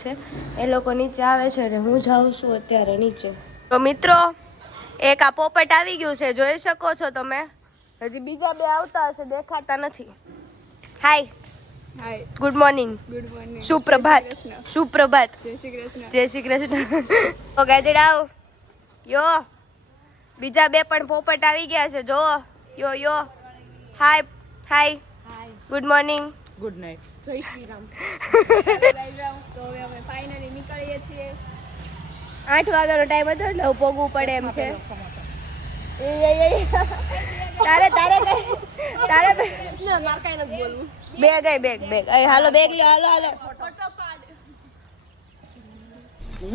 છે એ લોકો નીચે આવે છે અને હું જાઉં છું અત્યારે નીચે. તો મિત્રો એક આ પોપટ આવી ગયું છે, જોઈ શકો છો તમે. હજી બીજા બે આવતા હશે, દેખાતા નથી. Hi hi, good morning. Good morning, સુપ્રભાત. સુપ્રભાત. જય શ્રી કૃષ્ણ. જય શ્રી કૃષ્ણ. ઓ ગાજડાઓ યો, બીજા બે પણ પોપટ આવી ગયા છે, જો યો યો. હાય hi, good morning. Good night. જય શ્રી રામ. તો હવે અમે ફાઇનલી નીકળીએ છીએ. 8 વાગ્યાનો ટાઈમ હતો એટલે પોગવું પડે એમ છે. તારે તારે તારે બેગ બેગ બેગ હાલો બેગ લ્યો, હાલો હાલો.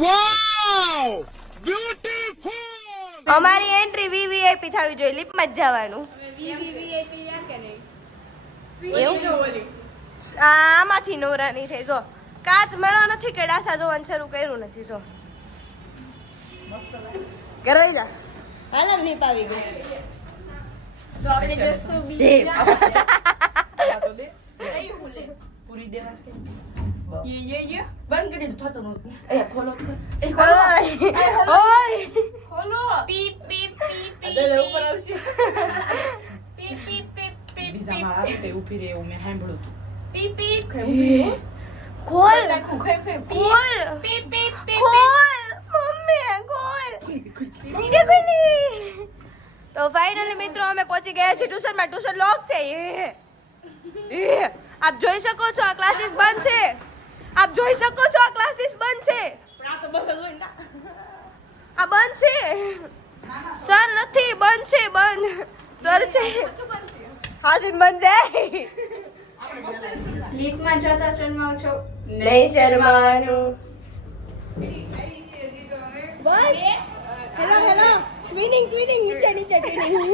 વાવ બ્યુટીફુલ. અમારી એન્ટ્રી વીવીઆઈપી થવી જોઈએ, લિફ્ટમાં જ જવાનું. વીવીવીઆઈપી યાર કે નહીં? એવું જો ઓલી આમાંથી નવરાની થઈ. જો કાચ મળ્યો નથી કે ડાસા જોવાનું શરૂ કર્યું નથી. જો ઘરે જા, હાલ લીપ આવી ગઈ. તો આપણે જશું બીજા. યે બંધ કરી દીધું, થતું નહોતું. ખોલો ખોલો. પીપ પીપ પીપ પીપ ઉપર આવશે. પીપ પીપ પીપ પીપ બીજા માળ આવે તે ઊભી રહે એવું મેં સાંભળ્યું હતું. પીપ પીપ ખોલ નાખું, ખાઈ. ખોલ પીપ પીપ પીપ. ખોલ મમ્મી ખોલ. કે ખોલી. તો ફાઇનલી મિત્રો અમે પહોંચી ગયા છીએ ટ્યુશનમાં. ટ્યુશન લોક છે. આપ જોઈ શકો છો આ ક્લાસીસ બંધ છે. આપ જોઈ શકો છો આ ક્લાસીસ બંધ છે. પણ આ તો બંધ જ હોય ને. આ બંધ છે. સર નથી, બંધ છે, બંધ. સર છે હાજી બંધ જાય. લીફમાં જતા શર્માવ છો? નહીં શર્માનું. બસ હેલો હેલો, ટ્વિનિંગ ટ્વિનિંગ, નીચે નીચે ટ્વિનિંગ.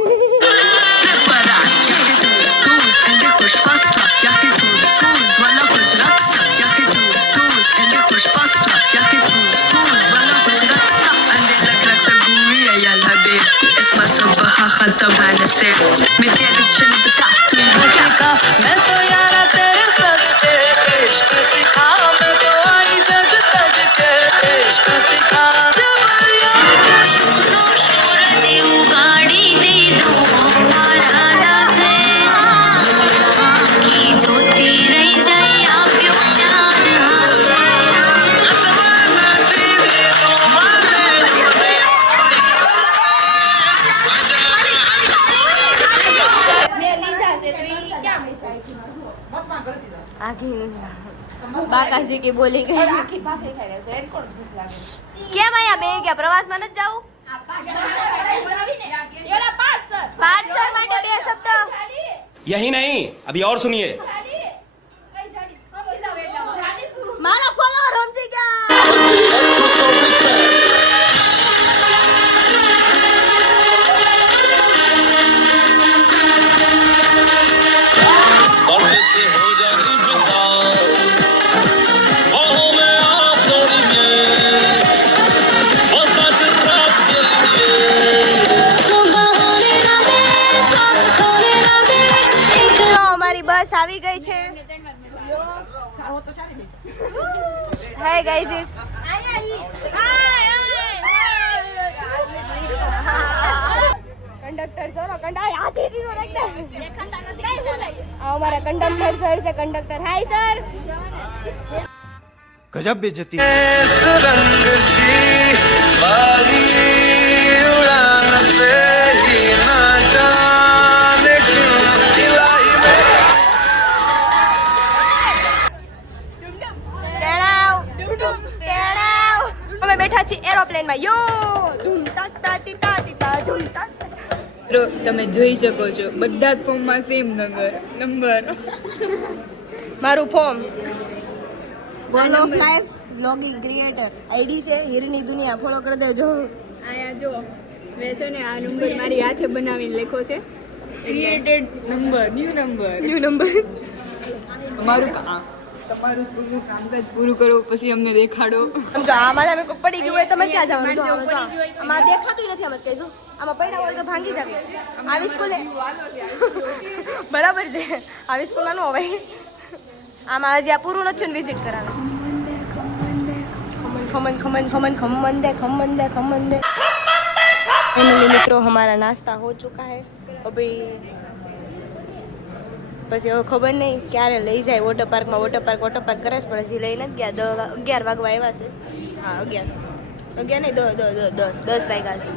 मैं तो यारा तेरे सदके इश्क सिखा, मैं तो आई जग तज के इश्क सिखा. जब यार सुनो सूरज उगाड़ी दे दो हमारा लाथे, की ज्योति रही जाए आप्यो चार हाथे दे दो મેં લીધા છે તો ઈ ક્યાં મિસાઈ? આખી બાકાજી કે બોલી ગઈ. આખી ભાખરી ખાઈ લેશે. એને કોણ ભૂખ લાગે? કેમ અહીંયા બે ગયા? પ્રવાસમાં નથી જાવું? એલા પાઠ સર. પાઠ સર માટે બે શબ્દ. यही नहीं अभी और सुनिए. મારા ફોલોવર સમજી ગયા. અમારી બસ આવી ગઈ છે. Hi guys. કંડક્ટર સર, અમારા કંડક્ટર સર છે. Conductor hi sir. गजब बेइज्जती. रंग सी बारी उड़ान पे ही ना जाने क्यों दिलाई में અમે બેઠા છીએ એરોપ્લેનમાં. યો ધૂમ તક તાતી તાતી તા ધૂમ તક. તમે જોઈ શકો છો બધા જ ફોર્મમાં સેમ નંબર. મારું form one of life blogging creator ID છે હીરની દુનિયા. ફોલો કરી દેજો. આયા જો મેં છે ને આ નંબર મારી હાથે બનાવીને લખ્યો છે. Created number, new number. અમારું કામ, તમારું સ્કૂલનું કામકાજ પૂરું કરો પછી અમને દેખાડો. સમજો આમાં તમે કોઈ પડી ગયું હોય તમે ક્યાં જવાનું? જો આમાં દેખાતું નથી. આમાં કહેજો આમાં પડ્યા હોય તો ભાંગી જાવે. આવી સ્કૂલે બરાબર છે. આવી સ્કૂલમાં ન હોય. આમાં હજી આ પૂરું નથી ને વિઝિટ કરાવે છે खमन खमन खमन खमन दे खमन दे खमन दे फाइनली मित्रों हमारा नाश्ता हो चुका है अभी પછી હવે ખબર નહીં ક્યારે લઈ જાય વોટર પાર્ક કરે છે પણ હજી લઈ નથી ગયા 11 વાગવા આવ્યા છે હા 11 નહીં 10 વાગ્યા છે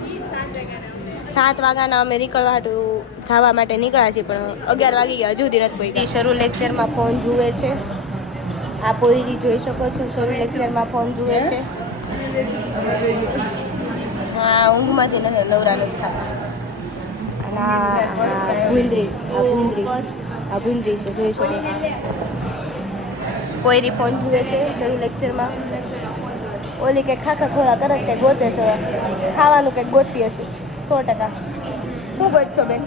7 વાગ્યાના અમે નીકળવા જવા માટે નીકળ્યા છીએ પણ 11 વાગી ગયા હજુ સુધી નથી પહોંચ્યા શરૂ લેક્ચરમાં ફોન જુએ છે આ પોઈરી જોઈ શકો છો શરૂ લેક્ચરમાં ફોન જુએ છે હા ઊંઘમાંથી નથી નવરા નથી થતા અને આ ભૂંદરી છે જોઈ શકો પોઈરી ફોન જુએ છે શરૂ લેક્ચરમાં ઓલી કંઈક ખાખા ખોળા કરે છે કંઈક ગોતે છે ખાવાનું કંઈક ગોતતી હશે 100%. શું ગોતશો બેન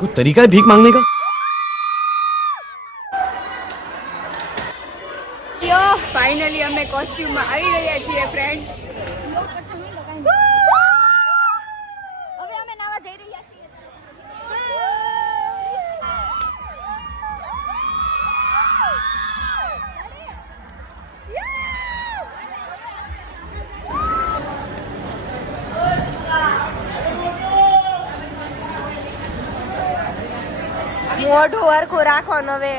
कोई तरीका है भीख मांगने का? ફાઇનલી અમે કોસ્ટ્યુમમાં આવી રહ્યા છીએ ફ્રેન્ડ્સ. હવે અમે નાવા જઈ રહ્યા છીએ મોઢું હરખું રાખો ને હવે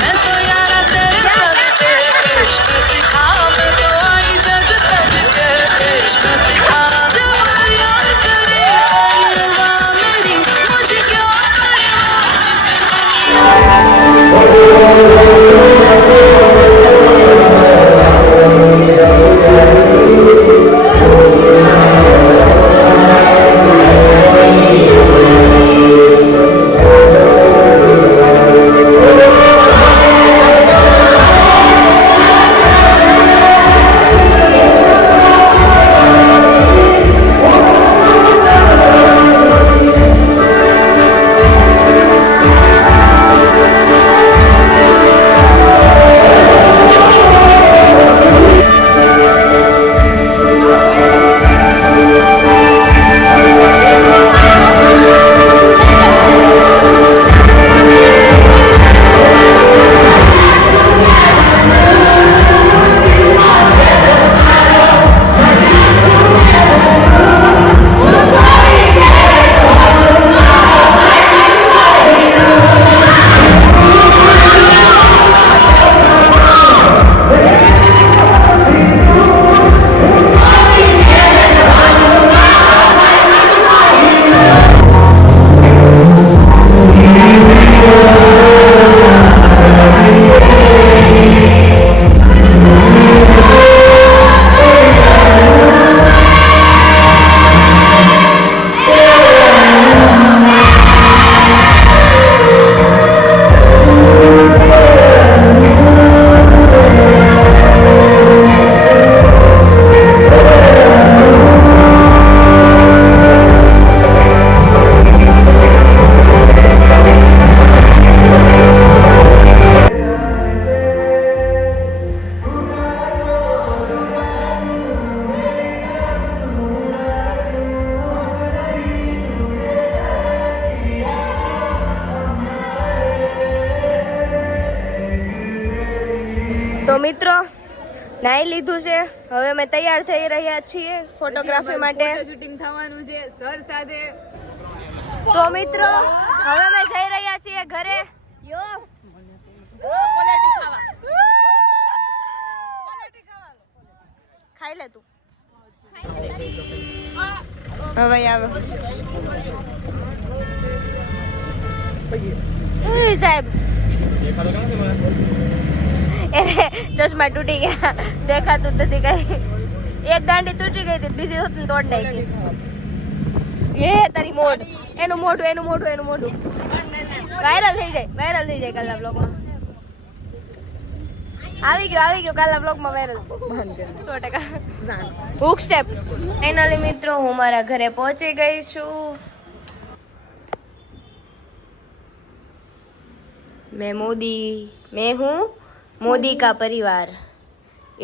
मैं तो यारा तेरे सदके इश्क सिखा मैं तो आई जग तज के इश्क सिखा जब यार करे परवाह मेरी मुझे क्यों परवाह इस તો મિત્રો નાઈ લીધું છે, હવે અમે તૈયાર થઈ રહ્યા છીએ ફોટોગ્રાફી માટે. શૂટિંગ થવાનું છે સર સાથે. તો મિત્રો હવે અમે જઈ રહ્યા છીએ ઘરે. ખાઈ લે તું. હવે આવે સાહેબ. ચશ્મા તૂટી ગયા, દેખાતું જ નથી કઈ. એક દાંડી તૂટી ગઈ હતી, બીજી હતું તોડ નાખી. એ તારી મોઢ, એનું મોઢું વાયરલ થઈ જાય કાલના બ્લોગમાં. આવી ગયો કાલના બ્લોગમાં વાયરલ 100%. Hook step. ફાઇનલી મિત્રો હું મારા ઘરે પહોંચી ગઈ છું. मैं हूँ मोदी का परिवार.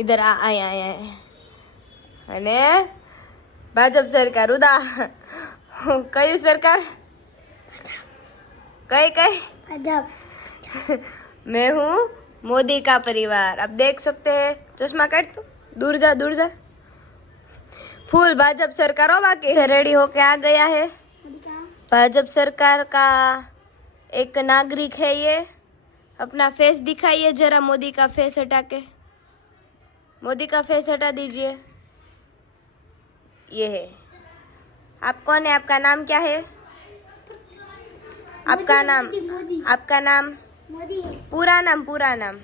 इधर आया અને ભાજપ સરકાર ઉદા. કયું સરકાર? કઈ मैं हूँ मोदी का परिवार. आप देख सकते हैं. चश्मा काट दो, दूर जा. फुल भाजप सरकार हो. बाकी से रेडी होके आ गया है. भाजप सरकार का एक नागरिक है ये. अपना फेस दिखाइए जरा. मोदी का फेस हटा के, मोदी का फेस हटा दीजिए. ये है. आप कौन है? आपका नाम क्या है? आपका नाम पूरा नाम.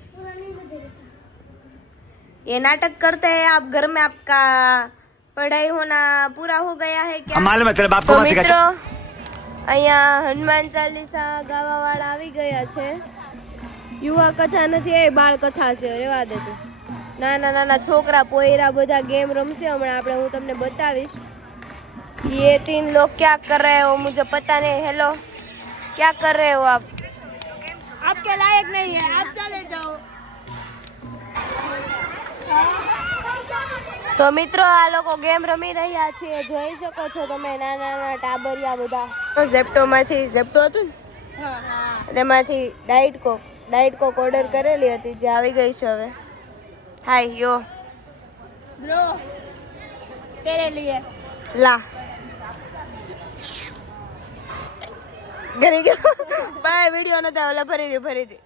ये नाटक करते हैं आप घर में. आपका पढ़ाई होना पूरा हो गया है क्या? मालूम है तेरे बाप को તો मत सिखा. મિત્રો અહીંયા હનુમાન ચાલીસા ગાવાવાળા આવી ગયા છે. યુવા કથા નથી, એ બાળ કથા છે. રેવા દે તું. નાના છોકરા પોયરા બધા ગેમ રમશે હમણાં. આપણે હું તમને બતાવીશ. ये 3 लोग क्या कर रहे हो मुझे पता नहीं. हेलो, क्या कर रहे हो आप? आपके लायक नहीं है, आप चले जाओ. તો મિત્રો આ લોકો ગેમ રમી રહ્યા છે, જોઈ શકો છો તમે. નાના ટાબરિયા બધા. ઝેપ્ટો હતું ને, તેમાંથી ડાઈટ કોક ઓર્ડર કરેલી હતી, જે આવી ગઈ છે હવે. હાય યો ब्रो तेरे लिए. લા ગરી ગયો. બાય વિડિયો નતા ઓલા ફરી દી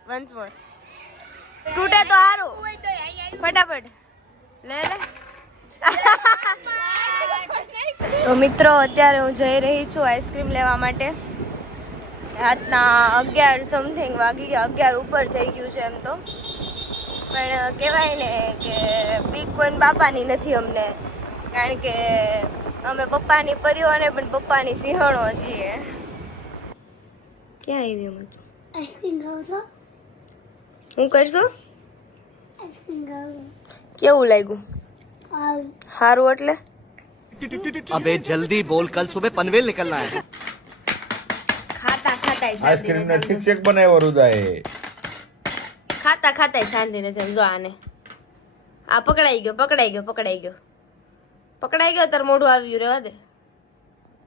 વન્સ મોર. તૂટે તો હારું, ફટાફટ લે. તો મિત્રો અત્યારે હું જઈ રહી છું આઈસ્ક્રીમ લેવા માટે. રાતના 11 સમથિંગ વાગી ગયા. 11 ઉપર થઈ ગયું છે એમ તો, પણ કહેવાય ને કે બીક કોઈ બાપાની નથી અમને, કારણ કે અમે પપ્પાની પરીઓ અને પણ પપ્પાની સિંહણો છીએ. ક્યાં આવી એમ હતું? આઈસ્ક્રીમ ખાવ છો? હું કરશો? આઈસ્ક્રીમ ખાવ કેવું લાગ્યું? સારું એટલે अबे जल्दी बोल, कल सुबह पनवेल निकलना है. ખાતા આઈસ્ક્રીમ ને શિક્ષક બનાવ્યો રુદાએ. ખાતા શાંતિ નથી. જો આને આ પકડાઈ ગયો તાર મોઢું આવી ગયું. રેવા દે.